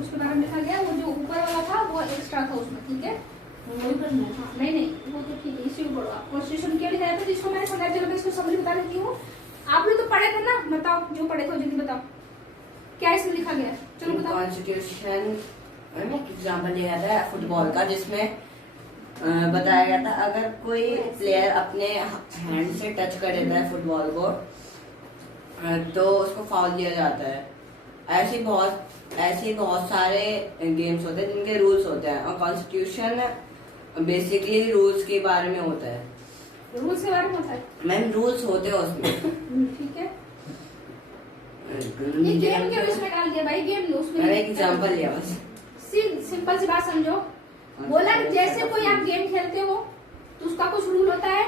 उसके बारे में लिखा गया, वो जो ऊपर वाला था वो एक्स्ट्रा था उसमें, ठीक है। नहीं नहीं वो तो ठीक है, इसी को पढ़ो आप। कॉन्स्टिट्यूशन क्या लिखा था जिसको मैंने समझा, चलो मैं इसको समझ बता देती हूँ। आप लोग तो पढ़े थे ना, बताओ जो पढ़े थे जल्दी बताओ क्या इसमें लिखा गया है, चलो बताओ। कॉन्स्टिट्यूशन एग्जाम्पल लिया था फुटबॉल का, जिसमें बताया गया था अगर कोई प्लेयर अपने हैंड से टच कर देता है फुटबॉल को तो उसको फाउल दिया जाता है। ऐसे बहुत सारे गेम्स होते हैं जिनके रूल्स होते हैं, और कॉन्स्टिट्यूशन बेसिकली रूल्स के बारे में होता है। रूल्स के बारे में होता है मैम, रूल्स होते हैं उसमें। ठीक है, ये गेम के उसमें डाल दिया भाई, गेम उसमें एक एग्जांपल लिया बस। सिंपल सी बात समझो, बोला कि जैसे कोई आप गेम खेलते हो तो उसका कुछ रूल होता है,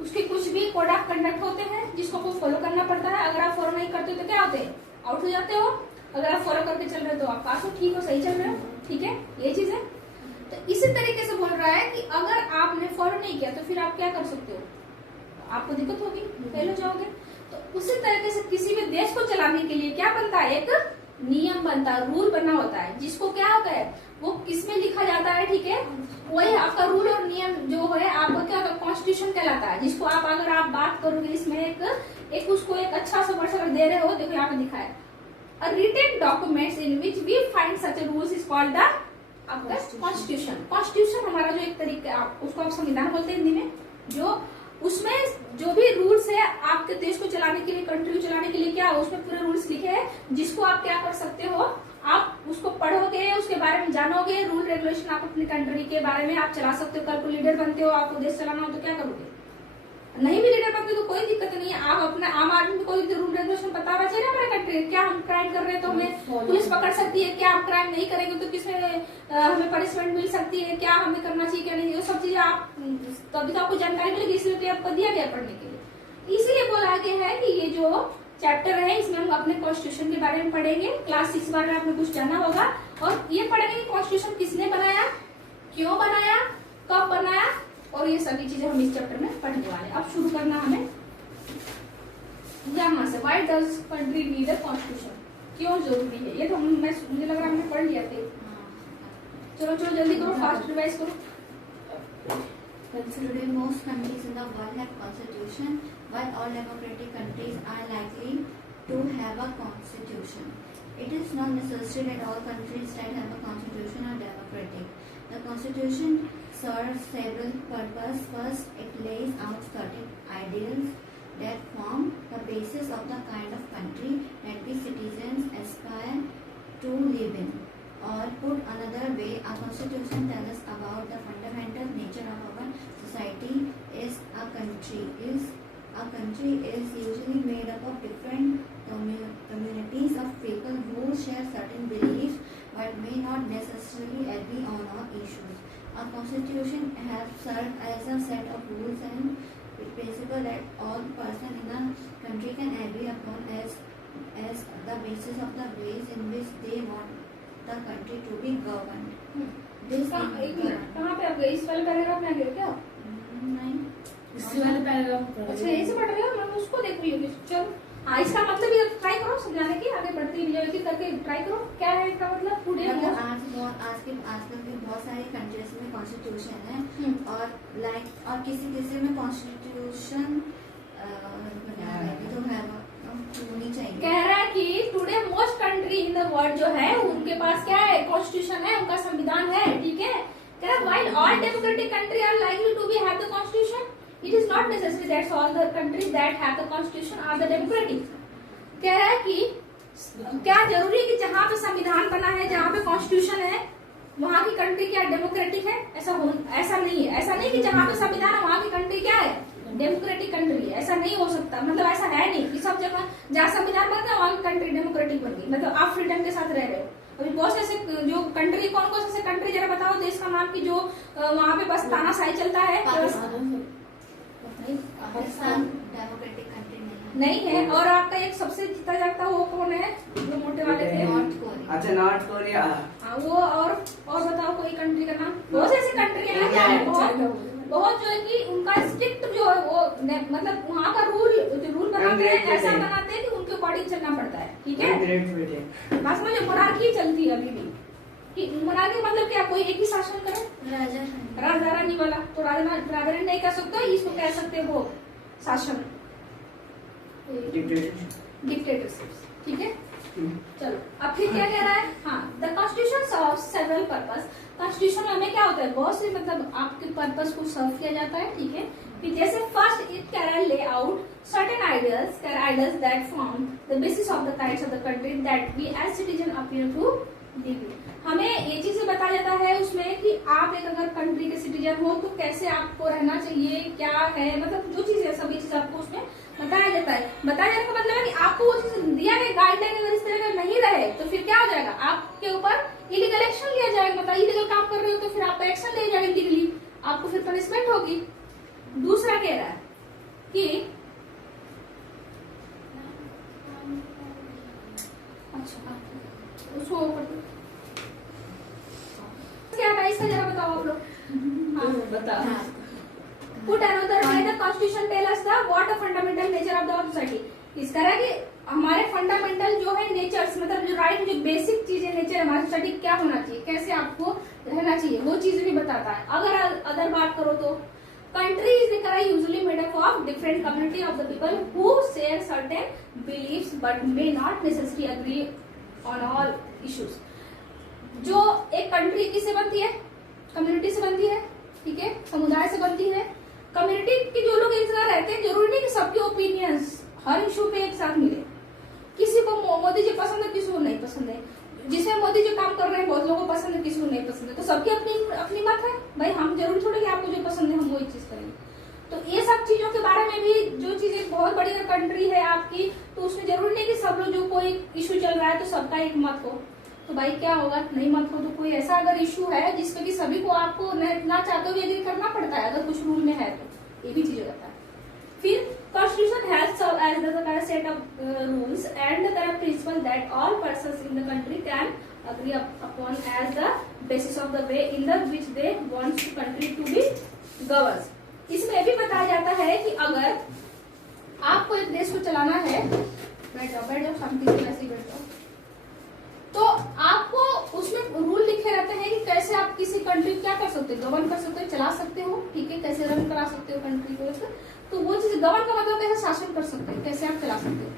उसके कुछ भी कोड ऑफ कंडक्ट होते हैं जिसको आपको फॉलो करना पड़ता है। अगर आप फॉलो नहीं करते तो क्या होते हैं, आउट हो जाते हो। अगर आप फॉलो करके चल रहे हो तो आप पास हो, ठीक हो, सही चल रहे हो, ठीक है, ये चीज है। तो इसी तरीके से बोल रहा है कि अगर आपने फॉलो नहीं किया तो फिर आप क्या कर सकते हो, आपको दिक्कत होगी, फेल हो जाओगे। तो उसी तरीके से किसी भी देश को चलाने के लिए क्या बनता है, एक नियम बनता है, रूल बना होता है, जिसको क्या होता है वो किसमें लिखा जाता है, ठीक है, वही आपका रूल और नियम जो है आपका क्या होता है, कॉन्स्टिट्यूशन कहलाता है। जिसको आप अगर आप बात करोगे इसमें एक उसको एक अच्छा सा वर्ड अगर दे रहे हो, देखो यहाँ पे दिखा है, a written documents in which we find such a rules is called the आपका कॉन्स्टिट्यूशन। कॉन्स्टिट्यूशन हमारा जो एक तरीका, उसको आप संविधान बोलते हैं हिंदी में, जो उसमें जो भी रूल्स है आपके देश को चलाने के लिए, कंट्री को चलाने के लिए, क्या उसमें पूरे रूल्स लिखे हैं, जिसको आप क्या कर सकते हो, आप उसको पढ़ोगे, उसके बारे में जानोगे, रूल रेगुलेशन आप अपनी कंट्री के बारे में आप चला सकते हो। कल को लीडर बनते हो, आपको देश चलाना हो तो क्या करोगे, नहीं भी लीडर बनते तो कोई दिक्कत नहीं है, आप अपना आम आदमी को कोई रूल रेगुलेशन पता होना चाहिए ना हमारे कंट्री। क्या हम क्राइम कर रहे हैं तो हमें पुलिस पकड़ सकती है, क्या हम क्राइम नहीं करेंगे तो किसमें हमें पनिशमेंट मिल सकती है, क्या हमें करना चाहिए क्या नहीं, ये सब चीजें आप तभी तो आपको जानकारी मिलेगी, इसलिए आपको दिया गया पढ़ने के लिए। इसीलिए बोला गया है कि ये जो चैप्टर है इसमें हम अपने कॉन्स्टिट्यूशन के बारे में पढ़ेंगे। क्लास 6 बारे में आपने कुछ जानना होगा, और ये पढ़ेंगे कि कॉन्स्टिट्यूशन किसने बनाया, क्यों बनाया, कब बनाया, और ये सभी चीजें हम इस चैप्टर में पढ़ने वाले हैं। अब शुरू करना हमें यहाँ से, why does country need a constitution, क्यों जरूरी है, ये तो मुझे लग रहा है हमने पढ़ लिया थे। चलो चलो जल्दी करो, फास्ट रिवाइज करो। Today, most countries in the world have constitution, while all democratic countries are likely to have a constitution. It is not necessary that all countries that have a constitution are democratic. The constitution serves several purposes. First, it lays out certain ideals that form the basis of the kind of country that we citizens aspire to live in. Or put another way, a constitution tells us about the fundamental nature of our society. A country is usually made up of different communities of people who share certain beliefs but may not necessarily agree on all issues. A constitution has served as a set of rules and principles that all persons in a country can agree upon as the basis of the ways in which they want the country to be governed. कहाँ पे आप गए, इस वाले paragraph में आ गए क्या? नहीं, इसी वाले पैराग्राफ। अच्छा यही से पढ़ रहे हो, मैं उसको देख रही हूँ। चलो हाँ, इसका मतलब ये ट्राई करो समझाने की, आगे बढ़ते हैं करके ट्राई करो, क्या है इसका मतलब। टुडे आजकल के बहुत सारी कंट्रीज में कॉन्स्टिट्यूशन है, और किसी में कॉन्स्टिट्यूशन होनी चाहिए। कह रहा है कि today most country in the world जो है उनके पास क्या है, कॉन्स्टिट्यूशन है, उनका संविधान है, ठीक है। कह रहा है while all democratic country are likely to be have the constitution, it is not necessary that all the countries that have the constitution are the democratic. कह रहा है कि क्या जरूरी है कि जहाँ पे संविधान बना है, जहाँ पे कॉन्स्टिट्यूशन है, वहाँ की कंट्री क्या डेमोक्रेटिक है? ऐसा नहीं है। ऐसा नहीं कि जहाँ पे संविधान है वहाँ की कंट्री क्या है, डेमोक्रेटिक कंट्री है, ऐसा नहीं हो सकता। मतलब ऐसा है नहीं कि सब जगह जहाँ संविधान बनता है वहाँ की कंट्री डेमोक्रेटिक बन गई, मतलब आप फ्रीडम के साथ रह रहे हो। अभी बहुत ऐसे जो कंट्री, कौन से कंट्री जरा बताओ देश का नाम की जो वहाँ पे बस तानाशाही चलता है। पाकिस्तान डेमोक्रेटिक कंट्री नहीं है। और आपका एक सबसे जीता जाता वो कौन है, जो मोटे वाले थे? North Korea. अच्छा, नॉर्थ कोरिया। हाँ वो, और बताओ कोई कंट्री का नाम। बहुत ऐसी कंट्री है बहुत जो है कि उनका स्ट्रिक्ट जो है वो, मतलब वहाँ का रूल बनाते हैं, ऐसा बनाते हैं कि उनके अकॉर्डिंग चलना पड़ता है, ठीक है। बस मुझे मोनार्की चलती है अभी भी, कि मोनार्की मतलब क्या, कोई एक ही शासन करे, राजा राजा रानी वाला। तो राजा रानी नहीं कह सकते, इसको कह सकते हो शासन, डिक्टेटरशिप, ठीक है। चलो अब फिर क्या कह रहा है, हाँ, the constitution serve several purpose. Constitution में क्या होता है, बहुत से मतलब आपके पर्पस को सर्व किया जाता है, ठीक है। कि जैसे first it can lay out certain ideals that form the basis of the kinds of the country that we as citizen appear to live. हमें ये चीजें बताया जाता है उसमें कि आप एक अगर कंट्री के सिटीजन हो तो कैसे आपको रहना चाहिए, क्या है, मतलब जो चीज है सभी चीज आपको उसमें बताया जाता है। बताया जाने का मतलब है कि आपको वो चीज दिया गया गाइडलाइन अगर इस तरह का नहीं रहे तो फिर क्या हो जाएगा, आपके ऊपर इलीगल एक्शन लिया जाएगा। मतलब इलीगल काम कर रहे हो तो फिर आप एक्शन लिया जाएगा इलीगली, आपको फिर पनिशमेंट होगी। दूसरा कह रहा है कि अच्छा उसको क्या था इसका जरा बताओ आप लोग। हाँ बताओ। Put another way, the Constitution tell us the what the fundamental nature of the society. इस तरह की हमारे फंडामेंटल जो है नेचर्स, मतलब जो राइट, जो बेसिक चीजें नेचर हमारी सोसाइटी क्या होना चाहिए, कैसे आपको रहना चाहिए, वो चीज भी बताता है। अगर अदर बात करो तो country is usually made up of different community of the people who share certain beliefs but may not necessary agree on all issues. जो एक कंट्री किससे बनती है, कम्युनिटी से बनती है, ठीक है, समुदाय से बनती है। कम्युनिटी के जो लोग एक जगह रहते हैं, जरूरी नहीं कि सबके ओपिनियंस हर इशू पे एक साथ मिले। किसी को मोदी जी पसंद है, किसी को नहीं पसंद है। जिसमें मोदी जी काम कर रहे हैं बहुत लोगों को पसंद है, किसी को नहीं पसंद है, तो सबकी अपनी अपनी मत है भाई। हम जरूरी थोड़ी कि आपको जो पसंद है हम वही चीज करेंगे। तो ये सब चीजों के बारे में भी, जो चीज एक बहुत बड़ी कंट्री है आपकी, तो उसमें जरूरी नहीं कि सब लोग जो कोई इशू चल रहा है तो सबका एक मत हो। तो भाई क्या होगा, नहीं मत हो तो कोई ऐसा अगर इशू है जिसपे कि सभी को आपको ना चाहते हुए एग्री करना पड़ता है, अगर कुछ रूल में है तो ये भी चीज होता है। फिर constitution has serve as the set of rules and the principle that all persons in the country can agree upon as the basis of the way in the which they wants country to be governed. इसमें भी बताया जाता है कि अगर आपको एक देश को चलाना है, बैठ जाओ शांति से, वैसे ही बैठ जाओ, तो आपको उसमें रूल लिखे रहते हैं कि कैसे आप किसी कंट्री क्या कर सकते हो, गवर्न कर सकते हो, चला सकते हो, ठीक है, कैसे रन करा सकते हो कंट्री को। तो वो चीज गवर्न का मतलब कैसे शासन कर सकते हैं, कैसे आप चला सकते हो।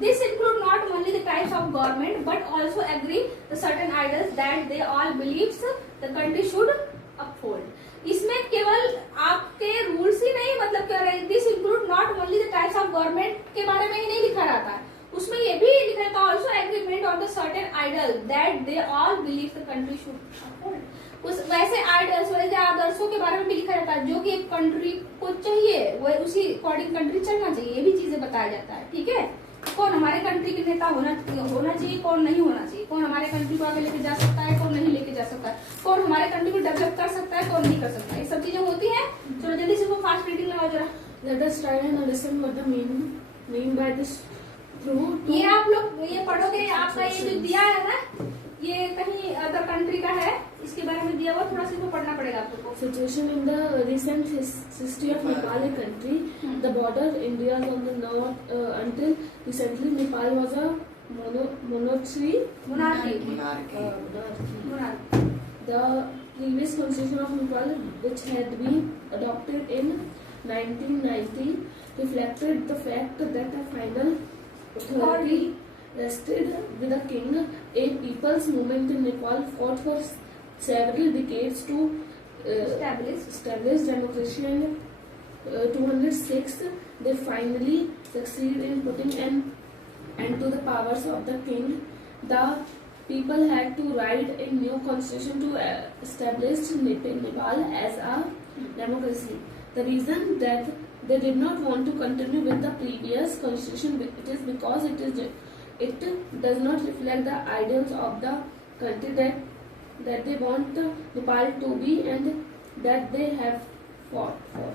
This include not only the types of government but also agree the certain ideals that they all believes the country should uphold. इसमें केवल आपके रूल्स ही नहीं, मतलब क्या रहे, this include not only the types of government के बारे में ही नहीं लिखा रहता है, उसमें ये भी लिखा रहता है also agreement on the certain ideal that they all believe the country should uphold. उस वैसे आइडल्स, वैसे आदर्शों के बारे में भी लिखा रहता है जो कि एक कंट्री को चाहिए, वो उसी अकॉर्डिंग कंट्री चलना चाहिए, ये भी चीजें बताया जाता है, ठीक है। कौन हमारे कंट्री के नेता होना चाहिए, कौन नहीं होना चाहिए, कौन हमारे कंट्री को आगे लेके जा सकता है, कौन नहीं लेके जा सकता है, कौन हमारे कंट्री को डेवलप कर सकता है, कौन नहीं कर सकता है, ये सब चीजें होती हैं। चलो जल्दी से वो फास्ट रीडिंग लगाओ जरा। Let us try and understand what the mean by this through. ये आप लोग ये पढ़ोगे, आपका ये जो दिया है ना, ये कहीं अदर कंट्री का है, इसके बारे में दिया हुआ, थोड़ा सा इसको पढ़ना पड़ेगा आप लोग को। Situation in the recent history of Nepal, a country, the border India is on the north. Until recently, Nepal was a monarchy. The previous constitution of Nepal, which had been adopted in 1990, reflected the fact that a final authority rested with the king. A people's movement in Nepal fought for several decades to establish democracy, and 206 they finally succeed in putting an end to the powers of the king. The people had to write a new constitution to establish Nepal as a democracy. The reason that they did not want to continue with the previous constitution, it is because it does not reflect the ideals of the country that they want Nepal to be and that they have fought for.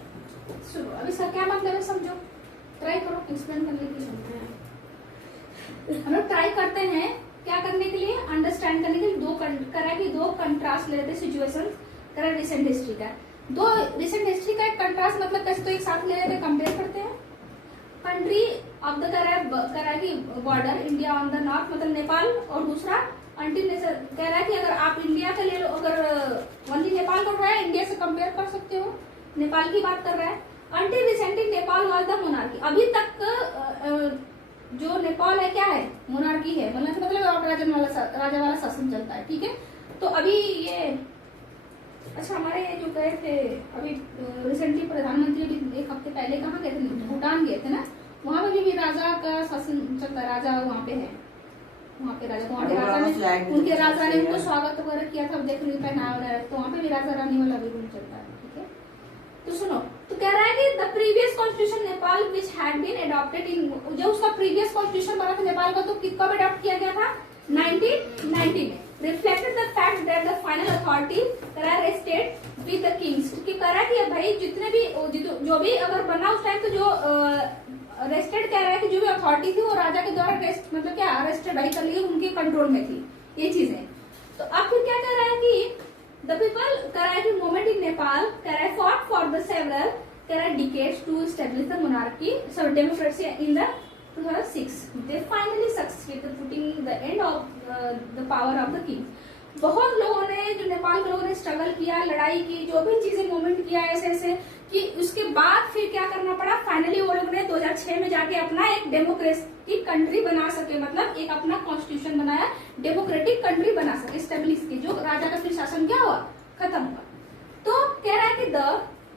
सुनो, अब इसका क्या मतलब है समझो, try करो explain करने की। हम लोग ट्राई करते हैं क्या करने के लिए, अंडरस्टैंड करने के लिए। दो कंट्रास्ट ले लेते सिचुएशन, कह रहा है रिसेंट हिस्ट्री का। दो रिसेंट हिस्ट्री का एक कंट्रास्ट मतलब कैसे, तो एक साथ ले लेते कंपेयर करते हैं। कंट्री ऑफ द कह रहा है कि border India on the north मतलब नेपाल, और दूसरा अंटिल कह रहा है कि अगर आप इंडिया का ले लो, अगर ओनली नेपाल को उठाया इंडिया से कंपेयर कर सकते हो, नेपाल की बात कर रहा है। Until recently Nepal was the monarchy, अभी तक जो नेपाल है क्या है, मोनार्की है, मतलब राजा वाला शासन चलता है, ठीक है। तो अभी ये अच्छा हमारे जो गए थे अभी रिसेंटली प्रधानमंत्री एक हफ्ते पहले कहाँ गए थे, भूटान गए थे ना, वहां पे भी राजा का शासन चलता है, राजा वहाँ पे है, वहाँ पे राजा, तो वहाँ पे राजा ने उनके राजा ने उनको स्वागत वगैरह किया था, देख लो पहनाया वगैरह, तो वहाँ पे भी राजा रानी वाला भी रूल चलता है, ठीक है। तो सुनो, तो कह रहा है कि the previous constitution Nepal which had been adopted in, जो उसका प्रीवियस कॉन्स्टिट्यूशन बना था नेपाल का, तो कब अडॉप्ट किया गया था, 1990 में। Reflected the fact that the final authority rested with the Kings, कि कह रहा है कि भाई जितने भी जो भी अगर बना उस टाइम, तो जो रेस्टेड कह रहा है कि जो भी अथॉरिटी थी वो राजा के द्वारा रेस्ट मतलब क्या अरेस्टेड भाई कर लिए, उनके कंट्रोल में थी ये चीजें। तो अब फिर क्या कह रहा है कि द पीपल कह रहा है कि मूवमेंट इन नेपाल कह रहा है फॉट फॉर द सेवरल कह रहा है decades to establish the monarchy so democracy in the 2006 they finally succeeded putting the end of the power of the king। बहुत लोगों ने, जो नेपाल के लोगों ने स्ट्रगल किया, लड़ाई की, जो भी चीजें मूवमेंट किया ऐसे ऐसे कि उसके बाद फिर क्या करना पड़ा, फाइनली वो लोगों ने 2006 में जाके अपना एक डेमोक्रेटिक कंट्री बना सके, मतलब एक अपना कॉन्स्टिट्यूशन बनाया, डेमोक्रेटिक कंट्री बना सके, स्टेब्लिश की, जो राजा का फिर शासन क्या हुआ, खत्म हुआ। तो कह रहा है कि the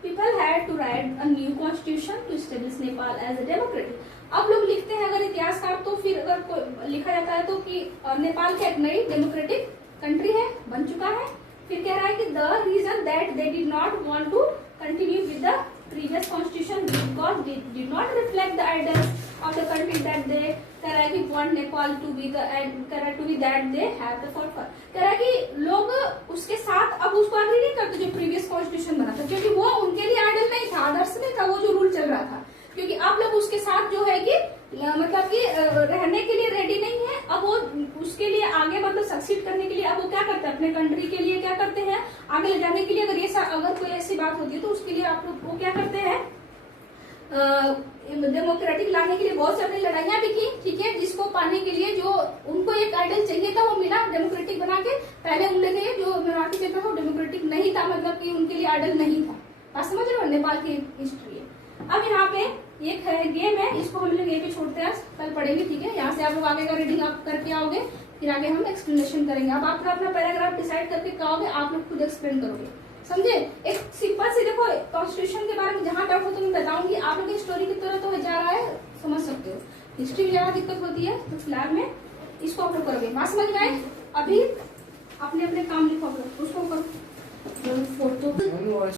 people had to write a new constitution to establish Nepal as a democratic. अब लोग लिखते हैं अगर इतिहासकार, तो फिर अगर लिखा जाता है तो कि नेपाल का एक नई डेमोक्रेटिक कंट्री है, बन चुका है। फिर कह रहा है कि the reason that they did not want to continue with the previous constitution because they did not reflect the ideals of the country that they कह रहा है कि want Nepal to be the कह रहा है to be that they have the for कह रहा है कि लोग उसके साथ अब उसको एग्री नहीं करते जो प्रीवियस कॉन्स्टिट्यूशन बना था, क्योंकि वो उनके लिए आइडियल नहीं था, आदर्श नहीं था वो जो रूल चल रहा था, क्योंकि अब लोग उसके साथ जो है कि मतलब कि रहने के लिए रेडी नहीं है। अब वो उसके लिए आगे मतलब सक्सीड करने के लिए अब वो क्या करते हैं, अपने कंट्री के लिए क्या करते हैं, आगे ले जाने के लिए अगर ये अगर कोई ऐसी बात होती है तो उसके लिए आप लोग वो क्या करते हैं, डेमोक्रेटिक लाने के लिए बहुत सारी लड़ाइयां भी की, ठीक है, जिसको पाने के लिए जो उनको एक आइडल चाहिए था वो मिला डेमोक्रेटिक बना के। पहले उन लोग जो मराठी पेपर था वो डेमोक्रेटिक नहीं था, मतलब कि उनके लिए आइडल नहीं था। बात समझ रहे हो, नेपाल की हिस्ट्री है। अब यहाँ पे एक है गेम है, इसको हम लोग यहीं पे छोड़ते हैं, कल पढ़ेंगे, ठीक है। यहाँ से आप लोग आगे का रीडिंग आप करके आओगे, फिर आगे हम एक्सप्लेनेशन करेंगे। अब आप अपना पैराग्राफ डिसाइड करके कहोगे, आप लोग खुद एक्सप्लेन करोगे, समझे। एक सिंपल से देखो कॉन्स्टिट्यूशन के बारे में जहां डाउट हो तो मैं बताऊंगी, आप लोग स्टोरी की तरह तो जा रहा है, समझ सकते हो। हिस्ट्री में ज्यादा दिक्कत होती है तो फिलहाल में इसको आप लोग करोगे। बात समझ में आए? अभी अपने अपने काम लिखो, उसको करो। फोटो